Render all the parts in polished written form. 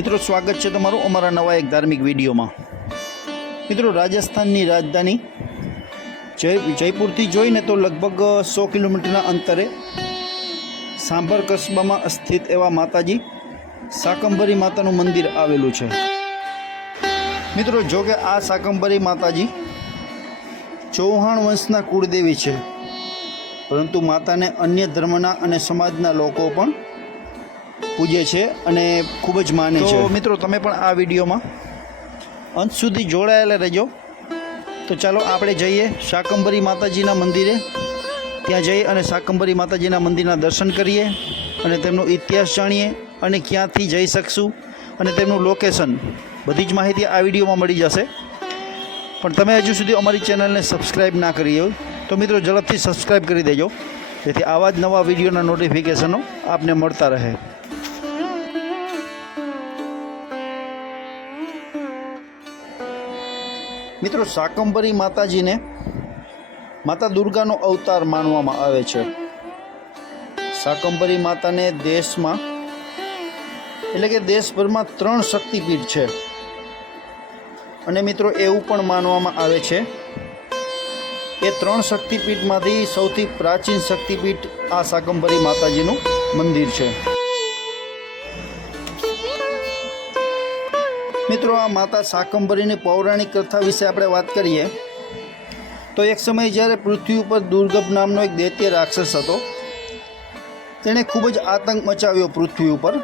મિત્રો સ્વાગત છે તમારું અમારા નવા એક ધાર્મિક વિડીયોમાં। મિત્રો રાજસ્થાનની રાજધાની જયપુરથી જોઈને તો લગભગ 100 કિલોમીટરના અંતરે સાંભર કસ્બામાં સ્થિત એવા માતાજી શાકંભરી માતાનું મંદિર આવેલું છે। મિત્રો જો કે આ શાકંભરી માતાજી ચૌહાણ વંશના કુળદેવી છે, પરંતુ માતાને અન્ય ધર્મના અને સમાજના લોકો પણ પૂજે છે અને ખૂબ જ માને છે। તો મિત્રો તમે પણ આ વિડીયોમાં અંત સુધી જોડાયેલા રહેજો। તો ચાલો આપણે જઈએ શાકંભરી માતાજીના મંદિરે, ત્યાં જઈ અને શાકંભરી માતાજીના મંદિરના દર્શન કરીએ અને તેમનો ઇતિહાસ જાણીએ અને ક્યાંથી જઈ શકશું અને તેમનું લોકેશન, બધી જ માહિતી આ વિડીયોમાં મળી જશે। પણ તમે હજુ સુધી અમારી ચેનલને સબસ્ક્રાઈબ ના કરી હોય તો મિત્રો ઝડપથી સબસ્ક્રાઈબ કરી દેજો, જેથી આવા જ નવા વિડીયોના નોટિફિકેશનો આપને મળતા રહે। મિત્રો શાકંભરી માતાજીને માતા દુર્ગાનો અવતાર માનવામાં આવે છે। શાકંભરી માતાને દેશમાં એટલે કે દેશભરમાં 3 શક્તિપીઠ છે અને મિત્રો એવું પણ માનવામાં આવે છે કે 3 શક્તિપીઠમાંથી સૌથી પ્રાચીન શક્તિપીઠ આ શાકંભરી માતાજીનું મંદિર છે। મિત્રો આ માતા શાકંભરીની પૌરાણિક કથા વિશે આપણે વાત કરીએ તો એક સમય જ્યારે પૃથ્વી ઉપર દુર્ગભ નામનો એક દૈત્ય રાક્ષસ હતો, તેણે ખૂબ જ આતંક મચાવ્યો પૃથ્વી ઉપર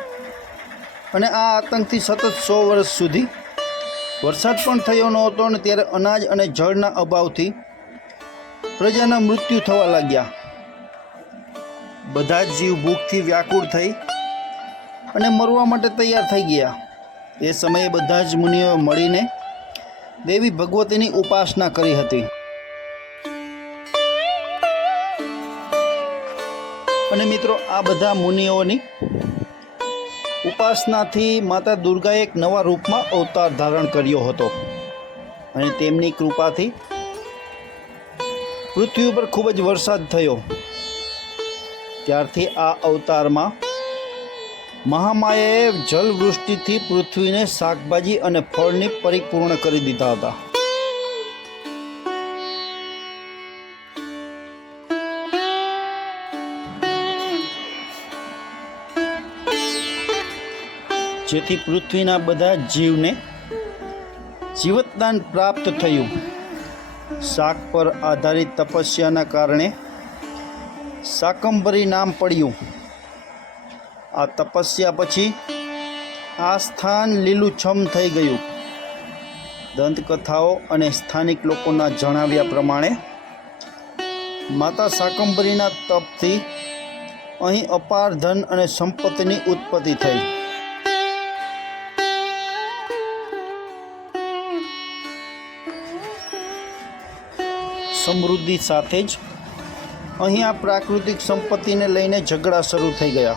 અને આ આતંકથી સતત 100 વર્ષ સુધી વરસાદ પણ થયો નહોતો અને ત્યારે અનાજ અને જળના અભાવથી પ્રજાના મૃત્યુ થવા લાગ્યા। બધા જ જીવ ભૂખથી વ્યાકુળ થઈ અને મરવા માટે તૈયાર થઈ ગયા। એ સમયે બધા જ મુનિઓએ મળીને દેવી ભગવતીની ઉપાસના કરી હતી અને મિત્રો આ બધા મુનિઓની ઉપાસનાથી માતા દુર્ગાએ એક નવા રૂપમાં અવતાર ધારણ કર્યો હતો અને તેમની કૃપાથી પૃથ્વી ઉપર ખૂબ જ વરસાદ થયો। ત્યારથી આ અવતારમાં મહામાયાએ જલવૃષ્ટિથી પૃથ્વીને શાકભાજી અને ફળની પરિપૂર્ણ કરી દીધા હતા। જેથી પૃથ્વીના બધા જીવને જીવતદાન પ્રાપ્ત થયું। શાક પર આધારિત તપસ્યાના કારણે શાકંભરી નામ પડ્યું। આ તપસ્યા પછી આ સ્થાન લીલુંછમ થઈ ગયું। દંતકથાઓ અને સ્થાનિક લોકોના જણાવ્યા પ્રમાણે માતા શાકંભરીના તપથી અહીં અપાર ધન અને સંપત્તિની ઉત્પત્તિ થઈ। સમૃદ્ધિ સાથે જ અહીં આ પ્રાકૃતિક સંપત્તિને લઈને ઝઘડા શરૂ થઈ ગયા।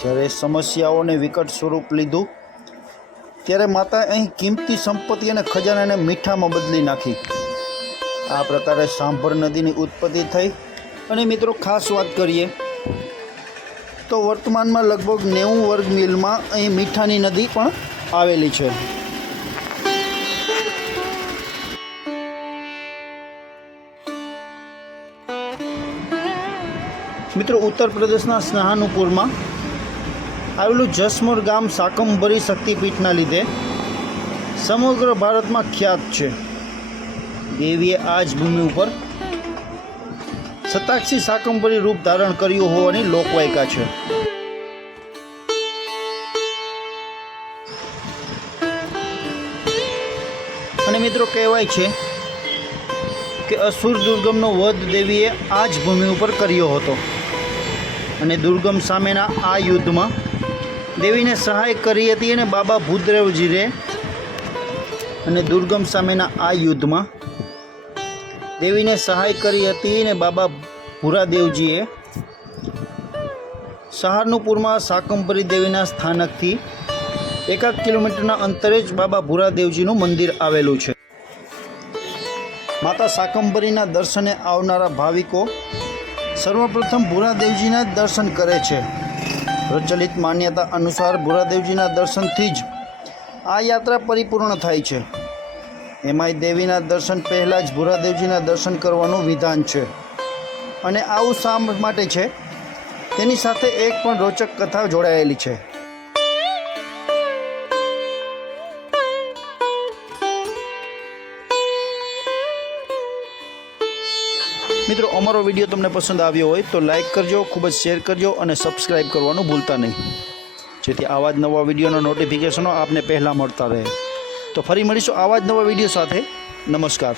જ્યારે સમસ્યાઓને વિકટ સ્વરૂપ લીધું ત્યારે માતાએ અહીં કિંમતી સંપત્તિ અને ખજાનાને મીઠામાં બદલી નાખી। આ પ્રકારે સાંભર નદીની ઉત્પત્તિ થઈ અને મિત્રો ખાસ વાત કરીએ તો વર્તમાનમાં લગભગ 90 વર્ગ મીલમાં અહીં મીઠાની નદી પણ આવેલી છે। મિત્રો ઉત્તર પ્રદેશના સહારનપુરમાં આવેલું જસમોર ગામ શાકંભરી શક્તિપીઠના લીધે સમગ્ર ભારતમાં ખ્યાત છે। દેવીએ આ જ ભૂમિ ઉપર સતાક્ષી શાકંભરી રૂપ ધારણ કર્યું હોવાની લોકવાયકા છે। અને મિત્રો કહેવાય છે કે અસુર દુર્ગમનો વધ દેવીએ આ જ ભૂમિ ઉપર કર્યો હતો અને દુર્ગમ સામેના આ યુદ્ધમાં દેવીને સહાય કરી હતી અને બાબા ભૂદેવજીએ અને દુર્ગમ સામેના આ યુદ્ધમાં દેવીને સહાય કરી હતી અને બાબા ભૂરાદેવજીએ સહારનપુરમાં શાકંભરી દેવીના સ્થાનકથી 1 કિલોમીટરના અંતરે જ બાબા ભૂરાદેવજીનું મંદિર આવેલું છે। માતા શાકંભરીના દર્શને આવનારા ભાવિકો સર્વપ્રથમ ભૂરાદેવજીના જ દર્શન કરે છે પ્રચલિત માન્યતા અનુસાર ભૂરાદેવજીના દર્શનથી જ આ યાત્રા પરિપૂર્ણ થાય છે. એમાંય દેવીના દર્શન પહેલાં જ ભૂરાદેવજીના દર્શન કરવાનું વિધાન છે. અને આવું શા માટે છે તેની સાથે એક પણ રોચક કથા જોડાયેલી છે. મિત્રો, અમારો વિડીયો તમને પસંદ આવ્યો હોય તો લાઈક કરજો, ખૂબ જ શેર કરજો અને સબસ્ક્રાઈબ કરવાનું ભૂલતા નહીં, જેથી આવા જ નવા વિડીયોના નોટિફિકેશનો આપને પહેલાં મળતા રહે. તો ફરી મળીશું આવા જ નવા વિડીયો સાથે. નમસ્કાર.